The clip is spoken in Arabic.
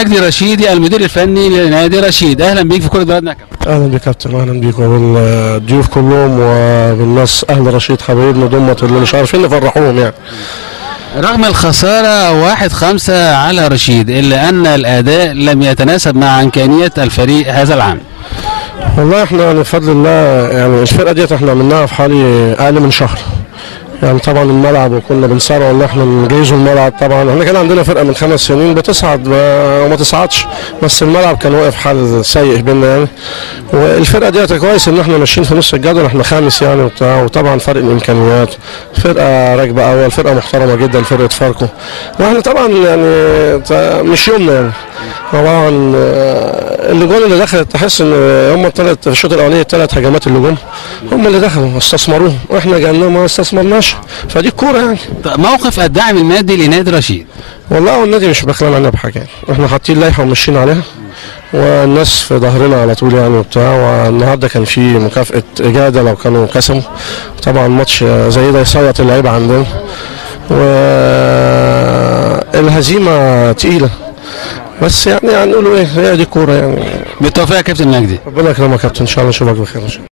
مجدي رشيدي المدير الفني لنادي رشيد، اهلا بيك في كل بلدنا. اهلا بك كابتن، اهلا بيك وبالضيوف كلهم وبالناس اهل رشيد حبايبنا دمت اللي مش عارفين نفرحوهم يعني. رغم الخسارة 1-5 على رشيد الا ان الاداء لم يتناسب مع امكانيات الفريق هذا العام. والله احنا يعني بفضل الله يعني الفرقه ديت احنا عملناها في حوالي اقل من شهر. يعني طبعا الملعب وكنا بنصارع ان احنا نجهزوا الملعب. طبعا احنا كان عندنا فرقه من 5 سنين بتصعد وما تصعدش، بس الملعب كان واقف حال سيء بينا يعني. والفرقه ديت كويس ان احنا ماشيين في نص الجدول، احنا خامس يعني وبتاع، وطبعا فرق الامكانيات فرقه راكبه اول، فرقه محترمه جدا فرقه فاركو. واحنا طبعا يعني مش يومنا يعني. طبعا اللجون اللي دخلت تحس ان هم الثلاث في الشوط الاولاني الثلاث هجمات اللجون هم اللي دخلوا استثمروهم، واحنا جالنا ما استثمرناش، فدي الكوره يعني. موقف الدعم المادي لنادي رشيد. والله هو النادي مش بخلان علينا بحاجه، احنا حاطين لائحه وماشيين عليها والناس في ظهرنا على طول يعني وبتاع. والنهارده كان في مكافاه اجاده لو كانوا كسبوا. طبعا ماتش زي ده يصيط اللعيبه عندنا، والهزيمه تقيله، بس يعني هنقولوا ايه، هي دي كوره يعني. بالتوفيق يا كابتن مجدي. ربنا يكرمك يا كابتن، ان شاء الله نشوفك بخير.